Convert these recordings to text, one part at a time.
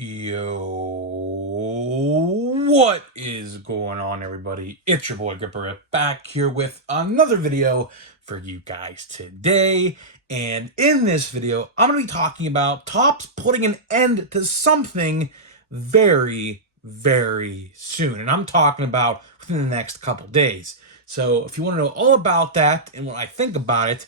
Yo, what is going on, everybody? It's your boy Gripper back here with another video for you guys today. And in this video, I'm going to be talking about Topps putting an end to something very, very soon. And I'm talking about within the next couple days. So if you want to know all about that and what I think about it,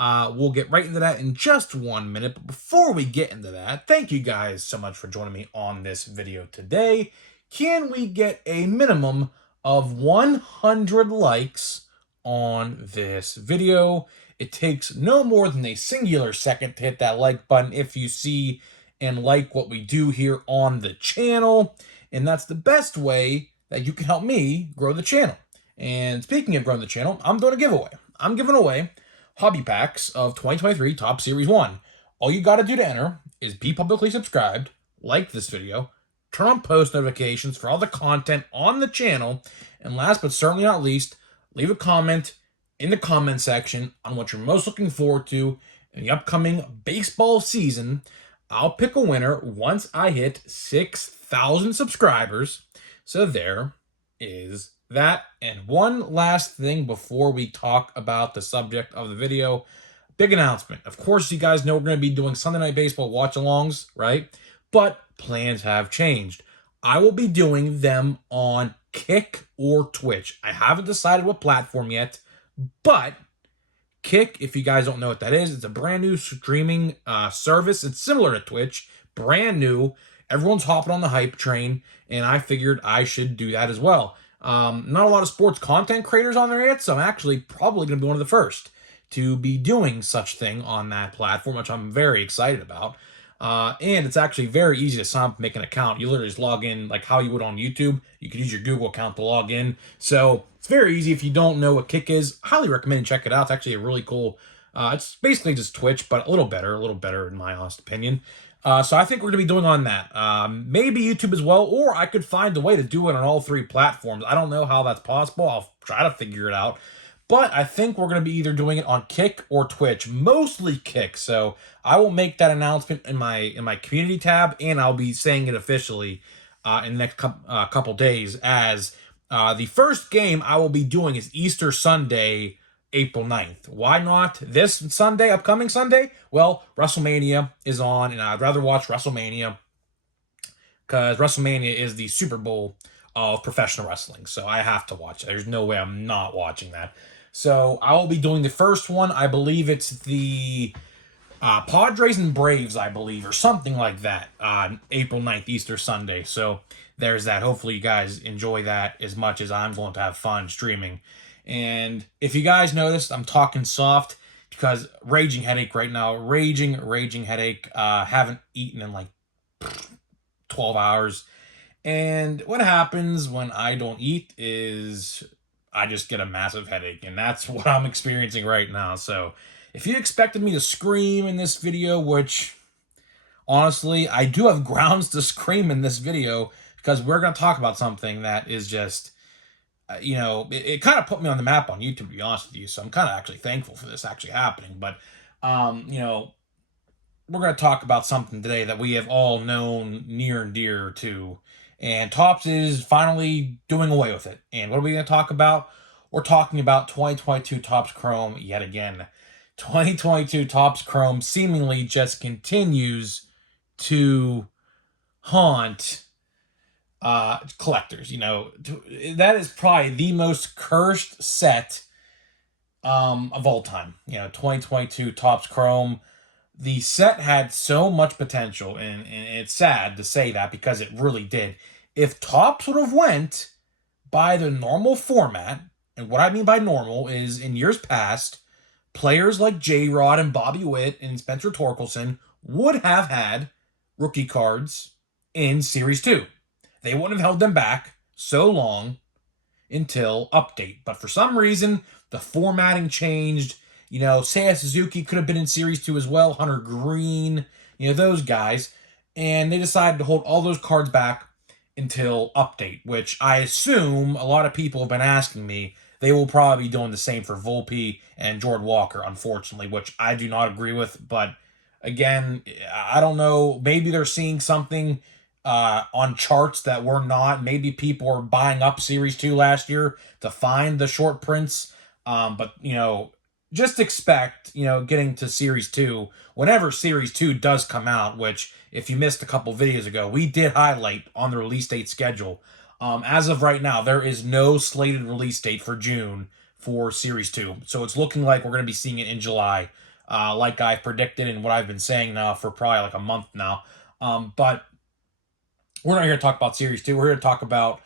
we'll get right into that in just 1 minute. But before we get into that, thank you guys so much for joining me on this video today. Can we get a minimum of 100 likes on this video? It takes no more than a singular second to hit that like button if you see and like what we do here on the channel. And that's the best way that you can help me grow the channel. And speaking of growing the channel, I'm doing a giveaway. I'm giving away hobby packs of 2023 Topps Series 1. All you got to do to enter is be publicly subscribed, like this video, turn on post notifications for all the content on the channel, and last but certainly not least, leave a comment in the comment section on what you're most looking forward to in the upcoming baseball season. I'll pick a winner once I hit 6,000 subscribers. So there is that. And one last thing before we talk about the subject of the video, big announcement. Of course, you guys know we're going to be doing Sunday Night Baseball watch-alongs, right? But plans have changed. I will be doing them on Kick or Twitch. I haven't decided what platform yet, but Kick, if you guys don't know what that is, it's a brand new streaming service. It's similar to Twitch, brand new. Everyone's hopping on the hype train, and I figured I should do that as well. Not a lot of sports content creators on there yet, so I'm actually probably going to be one of the first to be doing such thing on that platform, which I'm very excited about. And it's actually very easy to sign up and make an account. You literally just log in like how you would on YouTube. You could use your Google account to log in. So it's very easy. If you don't know what Kick is, I highly recommend check it out. It's actually a really cool, it's basically just Twitch, but a little better in my honest opinion. So I think we're going to be doing on that. Maybe YouTube as well, or I could find a way to do it on all three platforms. I don't know how that's possible. I'll try to figure it out. But I think we're going to be either doing it on Kick or Twitch, mostly Kick. So I will make that announcement in my community tab, and I'll be saying it officially in the next couple days, as the first game I will be doing is Easter Sunday, April 9th. Why not this Sunday, upcoming Sunday? Well, WrestleMania is on, and I'd rather watch WrestleMania because WrestleMania is the Super Bowl of professional wrestling. So I have to watch it. There's no way I'm not watching that. So I will be doing the first one. I believe it's the Padres and Braves, I believe, or something like that, on April 9th, Easter Sunday. So there's that. Hopefully you guys enjoy that as much as I'm going to have fun streaming. And if you guys noticed, I'm talking soft because raging headache right now. Raging headache. Haven't eaten in like 12 hours. And what happens when I don't eat is I just get a massive headache. And that's what I'm experiencing right now. So if you expected me to scream in this video, which honestly, I do have grounds to scream in this video because we're going to talk about something that is just, it kind of put me on the map on YouTube, to be honest with you. So I'm kind of actually thankful for this actually happening. But, we're going to talk about something today that we have all known near and dear to. And Topps is finally doing away with it. And what are we going to talk about? We're talking about 2022 Topps Chrome yet again. 2022 Topps Chrome seemingly just continues to haunt collectors. That is probably the most cursed set of all time. 2022 Topps Chrome. The set had so much potential, and it's sad to say that because it really did. If Topps would have went by the normal format, and what I mean by normal is in years past, players like J-Rod and Bobby Witt and Spencer Torkelson would have had rookie cards in Series 2. They wouldn't have held them back so long until update. But for some reason, the formatting changed. Seiya Suzuki could have been in Series 2 as well. Hunter Green, those guys. And they decided to hold all those cards back until update, which I assume a lot of people have been asking me. They will probably be doing the same for Volpe and Jordan Walker, unfortunately, which I do not agree with. But again, I don't know. Maybe they're seeing something on charts that were not. Maybe people were buying up Series 2 last year to find the short prints. But, just expect, getting to Series 2, whenever Series 2 does come out, which, if you missed a couple videos ago, we did highlight on the release date schedule. As of right now, there is no slated release date for June for Series 2. So it's looking like we're going to be seeing it in July, like I've predicted and what I've been saying now for probably like a month now. But we're not here to talk about Series 2. We're here to talk about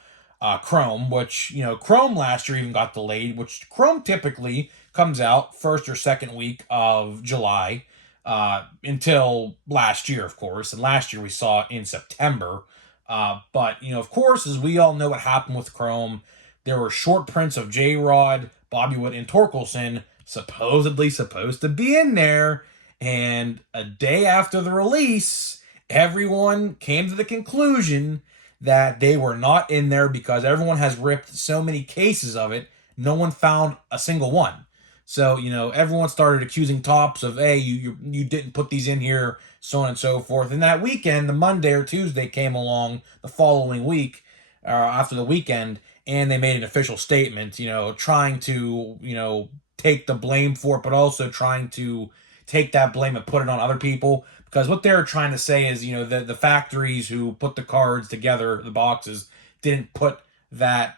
Chrome, which, Chrome last year even got delayed, which Chrome typically comes out first or second week of July until last year, of course. And last year we saw it in September. But, of course, as we all know what happened with Chrome, there were short prints of J-Rod, Bobby Wood, and Torkelson supposedly supposed to be in there. And a day after the release, everyone came to the conclusion that they were not in there because everyone has ripped so many cases of it. No one found a single one. So, everyone started accusing Topps of, hey, you didn't put these in here, so on and so forth. And that weekend, the Monday or Tuesday came along the following week, after the weekend, and they made an official statement, trying to, take the blame for it, but also trying to take that blame and put it on other people. Because what they're trying to say is, the factories who put the cards together, the boxes, didn't put that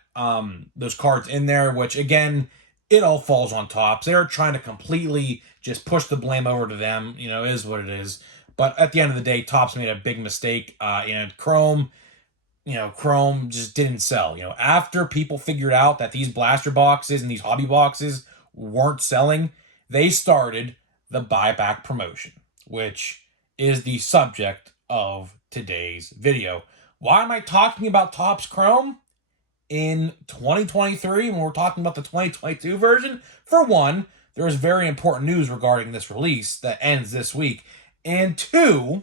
those cards in there, which, again, it all falls on Topps. They're trying to completely just push the blame over to them, is what it is. But at the end of the day, Topps made a big mistake. And Chrome just didn't sell. After people figured out that these blaster boxes and these hobby boxes weren't selling, they started the buyback promotion, which is the subject of today's video. Why am I talking about Topps Chrome in 2023 when we're talking about the 2022 version? For one, there is very important news regarding this release that ends this week. And two,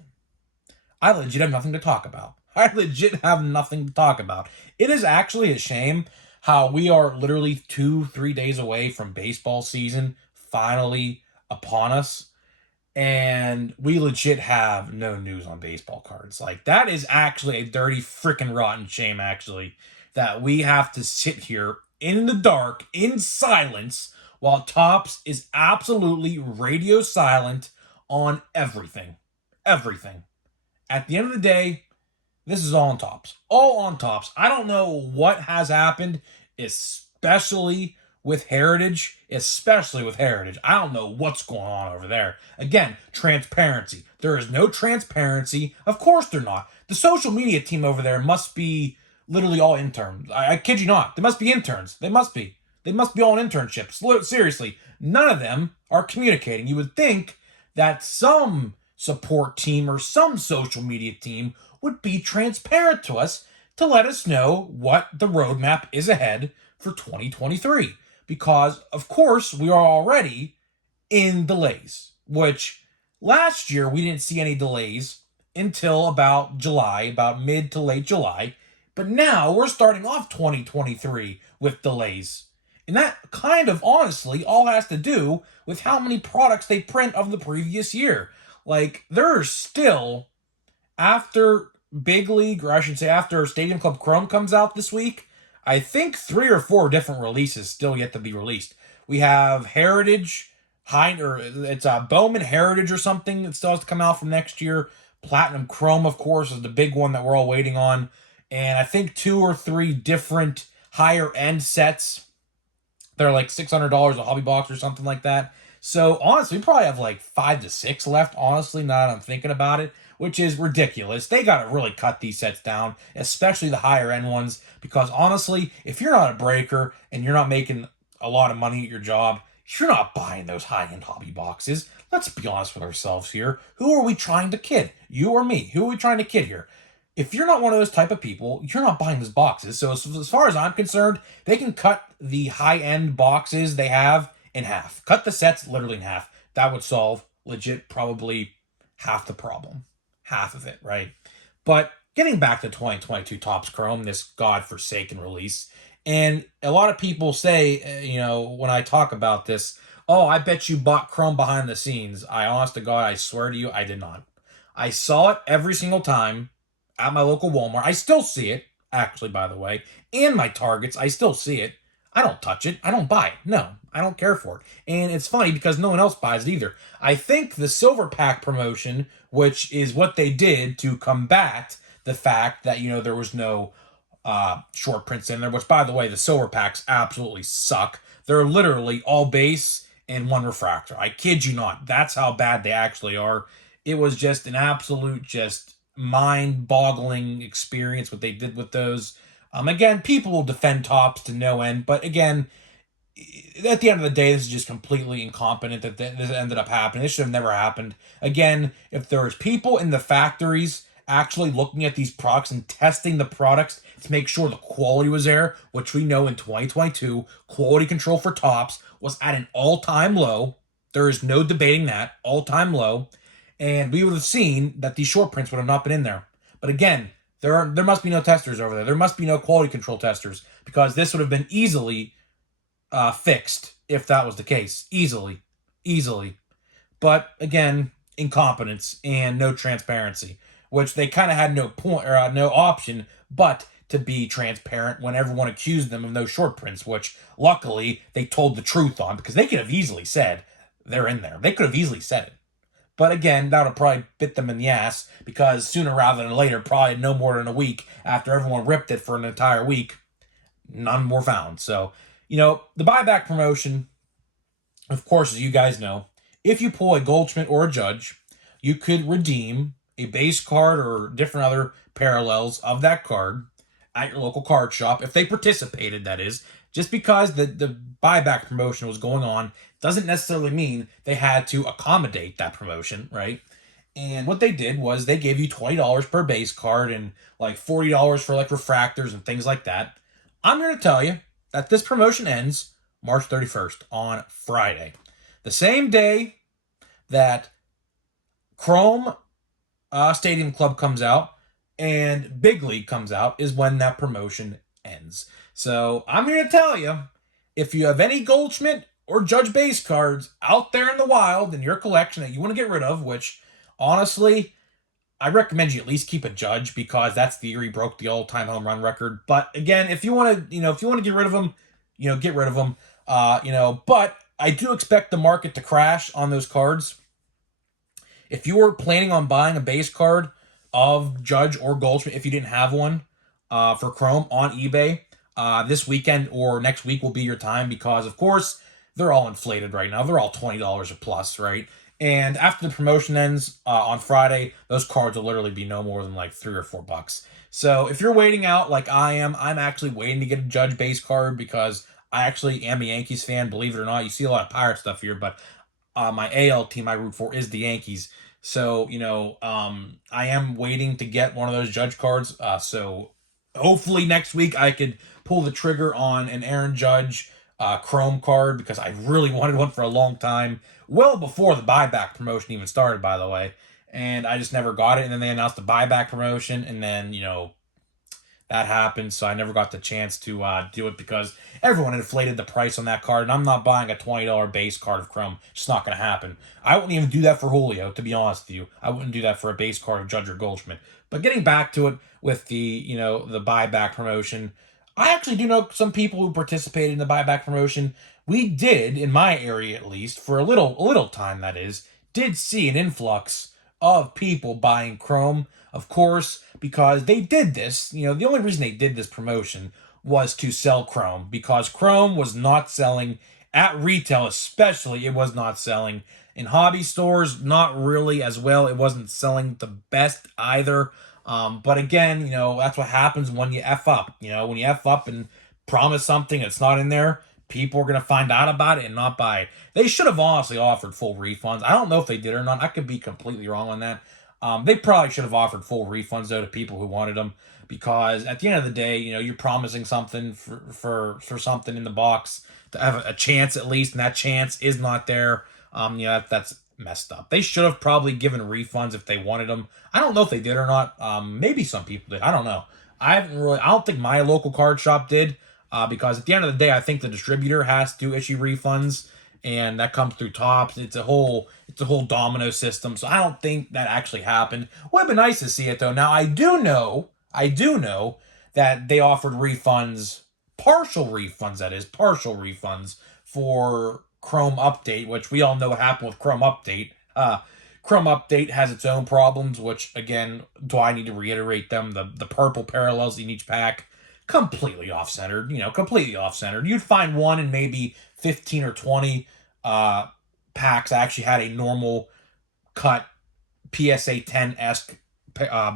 I legit have nothing to talk about. I legit have nothing to talk about. It is actually a shame how we are literally 2-3 days away from baseball season finally upon us, and we legit have no news on baseball cards. Like, that is actually a dirty freaking rotten shame, actually, that we have to sit here in the dark, in silence, while Topps is absolutely radio silent on everything. Everything. At the end of the day, this is all on Topps. All on Topps. I don't know what has happened, especially with Heritage. I don't know what's going on over there. Again, transparency. There is no transparency. Of course they're not. The social media team over there must be literally all interns. I kid you not. They must be interns. They must be. They must be all in internships. Seriously, none of them are communicating. You would think that some support team or some social media team would be transparent to us to let us know what the roadmap is ahead for 2023. Because, of course, we are already in delays, which last year we didn't see any delays until about July, about mid to late July. But now we're starting off 2023 with delays. And that kind of honestly all has to do with how many products they print of the previous year. Like, there's still, after Big League, or I should say after Stadium Club Chrome comes out this week, I think 3 or 4 different releases still yet to be released. We have Heritage, it's a Bowman Heritage or something that still has to come out from next year. Platinum Chrome, of course, is the big one that we're all waiting on. And I think 2 or 3 different higher end sets. They're like $600 a hobby box or something like that. So honestly, we probably have like 5 to 6 left, honestly, now that I'm thinking about it, which is ridiculous. They got to really cut these sets down, especially the higher end ones, because honestly, if you're not a breaker and you're not making a lot of money at your job, you're not buying those high-end hobby boxes. Let's be honest with ourselves here. Who are we trying to kid? You or me? Who are we trying to kid here? If you're not one of those type of people, you're not buying those boxes. So as far as I'm concerned, they can cut the high-end boxes they have in half. Cut the sets literally in half. That would solve legit probably half the problem. Half of it, right? But getting back to 2022 Topps Chrome, this godforsaken release, and a lot of people say, when I talk about this, oh, I bet you bought Chrome behind the scenes. Honest to God, I swear to you, I did not. I saw it every single time at my local Walmart. I still see it, actually, by the way, and my Targets. I still see it. I don't touch it. I don't buy it. No, I don't care for it. And it's funny because no one else buys it either. I think the Silver Pack promotion, which is what they did to combat the fact that, there was no short prints in there, which, by the way, the Silver Packs absolutely suck. They're literally all base and one refractor. I kid you not. That's how bad they actually are. It was just an absolute, just mind-boggling experience what they did with those. Again, people will defend Topps to no end, but again, at the end of the day, this is just completely incompetent that this ended up happening. This should have never happened. Again, if there's people in the factories actually looking at these products and testing the products to make sure the quality was there, which we know in 2022, quality control for Topps was at an all-time low. There is no debating that, all-time low. And we would have seen that these short prints would have not been in there. But again, there must be no testers over there. There must be no quality control testers, because this would have been easily fixed if that was the case. Easily. But again, incompetence and no transparency, which they kind of had no point or no option but to be transparent when everyone accused them of no short prints, which luckily they told the truth on, because they could have easily said they're in there. They could have easily said it. But again, that would probably bit them in the ass, because sooner rather than later, probably no more than a week after everyone ripped it for an entire week, none more found. So, the buyback promotion, of course, as you guys know, if you pull a Goldschmidt or a Judge, you could redeem a base card or different other parallels of that card at your local card shop, if they participated, that is. Just because the buyback promotion was going on doesn't necessarily mean they had to accommodate that promotion, right? And what they did was they gave you $20 per base card and like $40 for like refractors and things like that. I'm here to tell you that this promotion ends March 31st on Friday. The same day that Chrome Stadium Club comes out and Big League comes out is when that promotion ends. So I'm here to tell you, if you have any Goldschmidt or Judge base cards out there in the wild in your collection that you want to get rid of, which honestly, I recommend you at least keep a Judge, because that's the year he broke the all-time home run record. But again, if you want to get rid of them, get rid of them. But I do expect the market to crash on those cards. If you were planning on buying a base card of Judge or Goldschmidt, if you didn't have one for Chrome on eBay, this weekend or next week will be your time, because, of course, they're all inflated right now. They're all $20 or plus, right? And after the promotion ends on Friday, those cards will literally be no more than like $3 or $4. So if you're waiting out like I am, I'm actually waiting to get a Judge base card, because I actually am a Yankees fan, believe it or not. You see a lot of Pirate stuff here, but my AL team I root for is the Yankees. So, I am waiting to get one of those Judge cards. So hopefully next week I could pull the trigger on an Aaron Judge Chrome card, because I really wanted one for a long time. Well before the buyback promotion even started, by the way. And I just never got it. And then they announced the buyback promotion, and then, that happened, so I never got the chance to do it, because everyone inflated the price on that card, and I'm not buying a $20 base card of Chrome. It's just not going to happen. I wouldn't even do that for Julio, to be honest with you. I wouldn't do that for a base card of Judge or Goldschmidt. But getting back to it with the, the buyback promotion, I actually do know some people who participated in the buyback promotion. We did, in my area at least, for a little time, that is, did see an influx of people buying Chrome, of course, because they did this. The only reason they did this promotion was to sell Chrome, because Chrome was not selling at retail, especially. It was not selling in hobby stores, not really as well. It wasn't selling the best either. But again, that's what happens when you F up. When you F up and promise something that's not in there, people are going to find out about it and not buy it. They should have honestly offered full refunds. I don't know if they did or not. I could be completely wrong on that. They probably should have offered full refunds, though, to people who wanted them, because at the end of the day, you're promising something for something in the box to have a chance at least, and that chance is not there. That's messed up. They should have probably given refunds if they wanted them. I don't know if they did or not. Maybe some people did. I don't know. I don't think my local card shop did, because at the end of the day, I think the distributor has to issue refunds. and that comes through Topps. It's a whole domino system. So I don't think that actually happened. Would have been nice to see it though. Now I do know that they offered refunds, partial refunds, that is, partial refunds for Chrome Update, which we all know what happened with Chrome Update. Chrome Update has its own problems, which, again, do I need to reiterate them? The purple parallels in each pack, completely off-centered, completely off-centered. You'd find one in maybe 15 or 20 packs actually had a normal cut PSA 10-esque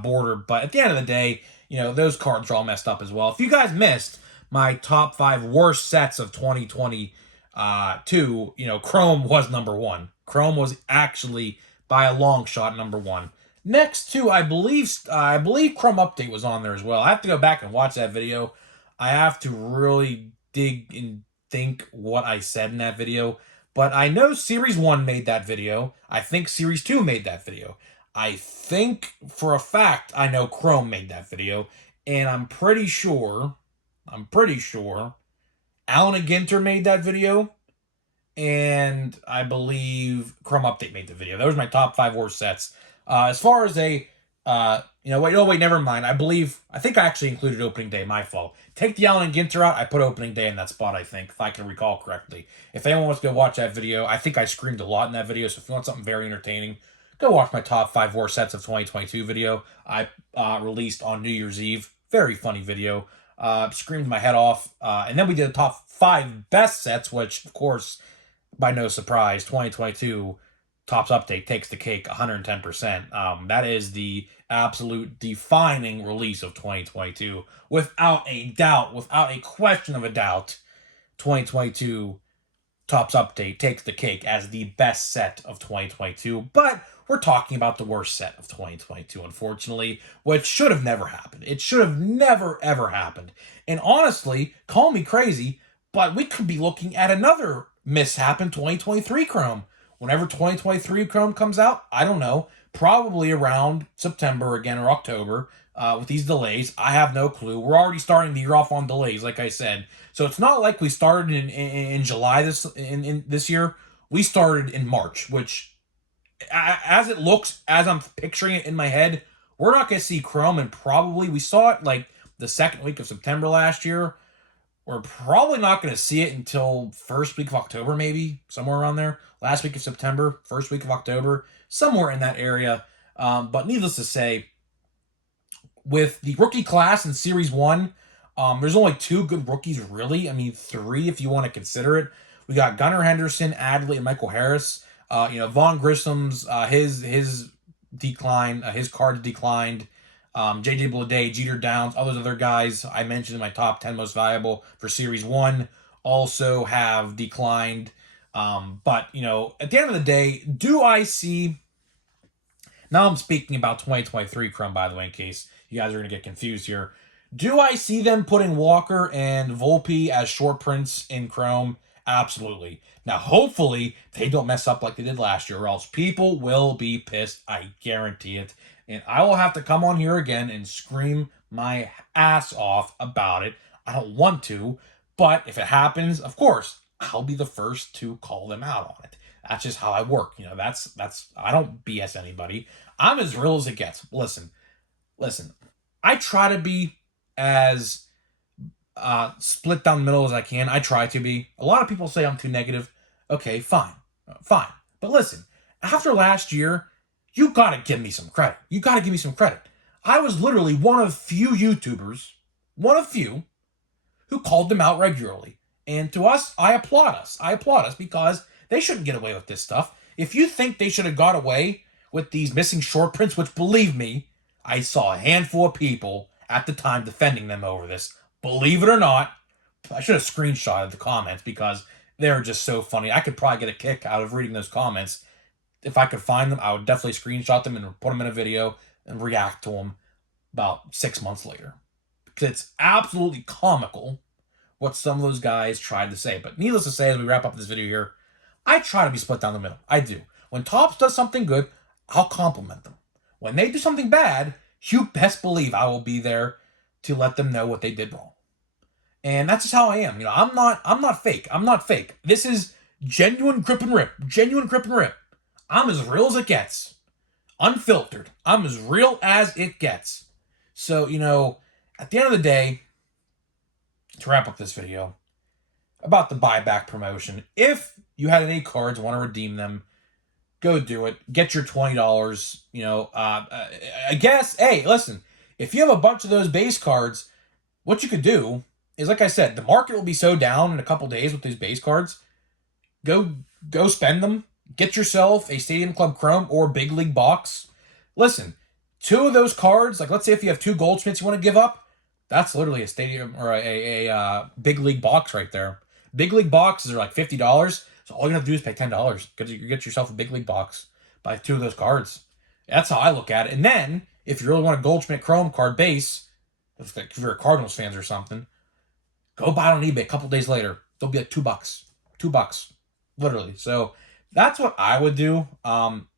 border, but at the end of the day, those cards are all messed up as well. If you guys missed my top 5 worst sets of 2022, Chrome was number 1. Chrome was actually by a long shot number 1. Next to, I believe Chrome Update was on there as well. I have to go back and watch that video. I have to really dig and think what I said in that video. But I know Series 1 made that video. I think Series 2 made that video. I think for a fact I know Chrome made that video. And I'm pretty sure Alan and Ginter made that video. And I believe Chrome Update made the video. Those are my top 5 worst sets. As far as never mind. I think I actually included opening day. My fault. Take the Allen and Ginter out. I put opening day in that spot, I think, if I can recall correctly. If anyone wants to go watch that video, I think I screamed a lot in that video. So if you want something very entertaining, go watch my top 5 worst sets of 2022 video I released on New Year's Eve. Very funny video. Screamed my head off. And then we did the top 5 best sets, which, of course, by no surprise, 2022 Topps Update takes the cake 110%. That is the absolute defining release of 2022. Without a doubt, without a question of a doubt, 2022 Topps Update takes the cake as the best set of 2022. But we're talking about the worst set of 2022, unfortunately, which should have never happened. It should have never, ever happened. And honestly, call me crazy, but we could be looking at another mishap in 2023 Chrome. Whenever 2023 Chrome comes out, I don't know, probably around September again or October with these delays. I have no clue. We're already starting the year off on delays, like I said. So it's not like we started in July this year. We started in March, which, as it looks, as I'm picturing it in my head, we're not going to see Chrome, and probably we saw it like the second week of September last year. We're probably not going to see it until first week of October, maybe, somewhere around there. Last week of September, first week of October, somewhere in that area. But needless to say, with the rookie class in Series 1, there's only 2 good rookies, really. I mean, 3 if you want to consider it. We got Gunnar Henderson, Adley, and Michael Harris. Vaughn Grissom's, his decline, his card declined. J.J. Bleday, Jeter Downs, all those other guys I mentioned in my top 10 most valuable for Series 1 also have declined. But, at the end of the day, do I see... Now I'm speaking about 2023 Chrome, by the way, in case you guys are going to get confused here. Do I see them putting Walker and Volpe as short prints in Chrome? Absolutely. Now, hopefully, they don't mess up like they did last year, or else people will be pissed. I guarantee it. And I will have to come on here again and scream my ass off about it. I don't want to, but if it happens, of course, I'll be the first to call them out on it. That's just how I work. That's I don't BS anybody. I'm as real as it gets. Listen. I try to be as split down the middle as I can. I try to be. A lot of people say I'm too negative. Okay, fine. But listen, after last year, you gotta give me some credit. I was literally one of few YouTubers, who called them out regularly. And to us, I applaud us because they shouldn't get away with this stuff. If you think they should have got away with these missing short prints, which, believe me, I saw a handful of people at the time defending them over this. Believe it or not, I should have screenshotted the comments because they're just so funny. I could probably get a kick out of reading those comments. If I could find them, I would definitely screenshot them and put them in a video and react to them about 6 months later. Because it's absolutely comical what some of those guys tried to say. But needless to say, as we wrap up this video here, I try to be split down the middle. I do. When Topps does something good, I'll compliment them. When they do something bad, you best believe I will be there to let them know what they did wrong. And that's just how I am. I'm not fake. This is Genuine grip and rip. Genuine grip and rip. I'm as real as it gets. Unfiltered. I'm as real as it gets. So, at the end of the day, to wrap up this video, about the buyback promotion, if you had any cards, want to redeem them, go do it. Get your $20. I guess, hey, listen, if you have a bunch of those base cards, what you could do is, like I said, the market will be so down in a couple days with these base cards. Go spend them. Get yourself a Stadium Club Chrome or Big League box. Listen, 2 of those cards, like let's say if you have 2 Goldschmidts you want to give up, that's literally a Stadium or a Big League box right there. Big League boxes are like $50. So all you have to do is pay $10. Get yourself a Big League box. Buy 2 of those cards. That's how I look at it. And then, if you really want a Goldschmidt Chrome card base, if you're a Cardinals fans or something, go buy it on eBay a couple days later. They'll be like $2. $2. Literally. So that's what I would do.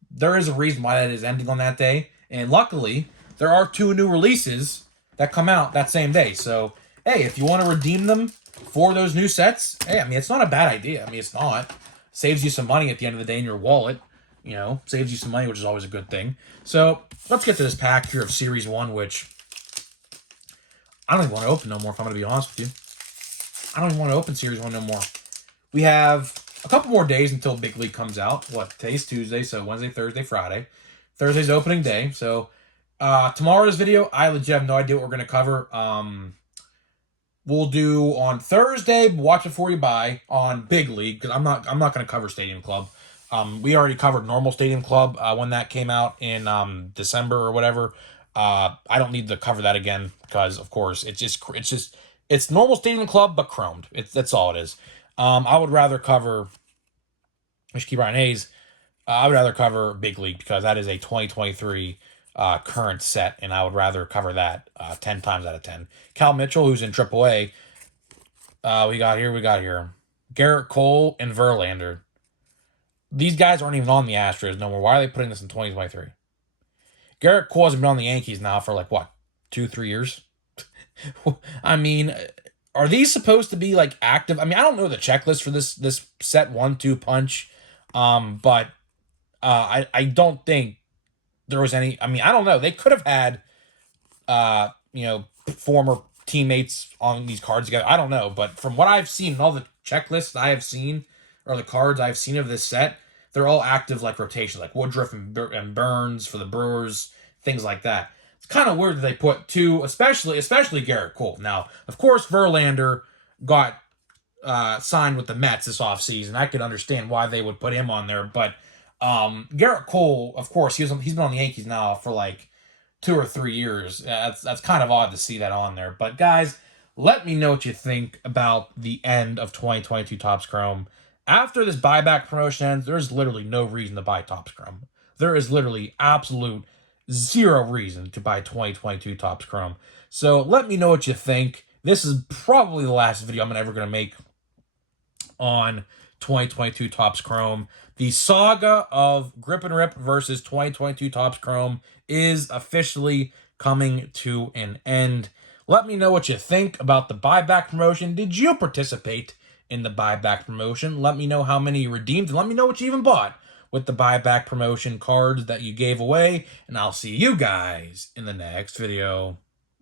There is a reason why that is ending on that day. And luckily, there are 2 new releases that come out that same day. So, hey, if you want to redeem them for those new sets, hey, it's not a bad idea. It's not. Saves you some money at the end of the day in your wallet. Saves you some money, which is always a good thing. So, let's get to this pack here of Series 1, which I don't even want to open no more, if I'm going to be honest with you. I don't even want to open Series 1 no more. We have a couple more days until Big League comes out. Today's Tuesday, so Wednesday, Thursday, Friday. Thursday's opening day, so tomorrow's video, I legit have no idea what we're going to cover. We'll do on Thursday, watch it before you buy, on Big League, because I'm not going to cover Stadium Club. We already covered normal Stadium Club when that came out in December or whatever. I don't need to cover that again because, of course, it's normal Stadium Club but chromed. That's all it is. I would rather cover Ryan Hayes. I would rather cover Big League because that is a 2023 current set, and I would rather cover that 10 times out of 10. Cal Mitchell, who's in AAA, we got here Garrett Cole and Verlander. These guys aren't even on the Astros no more. Why are they putting this in 2023? Garrett Cole hasn't been on the Yankees now for 2-3 years? Are these supposed to be active? I don't know the checklist for this set 1-2 punch, but I don't think there was any. I don't know. They could have had former teammates on these cards together. I don't know, but from what I've seen, all the checklists I have seen or the cards I've seen of this set, they're all active rotations, like Woodruff and Burns for the Brewers, things like that. It's kind of weird that they put 2, especially Garrett Cole. Now, of course, Verlander got signed with the Mets this offseason. I could understand why they would put him on there, but Garrett Cole, of course, he's been on the Yankees now for 2 or 3 years. That's kind of odd to see that on there. But guys, let me know what you think about the end of 2022 Topps Chrome. After this buyback promotion ends, there's literally no reason to buy Topps Chrome. There is literally absolute 0 reason to buy 2022 Topps Chrome. So let me know what you think. This is probably the last video I'm ever going to make on 2022 Topps Chrome. The saga of Grip and Rip versus 2022 Topps Chrome is officially coming to an end. Let me know what you think about the buyback promotion. Did you participate in the buyback promotion? Let me know how many you redeemed, and let me know what you even bought with the buyback promotion cards that you gave away, and I'll see you guys in the next video.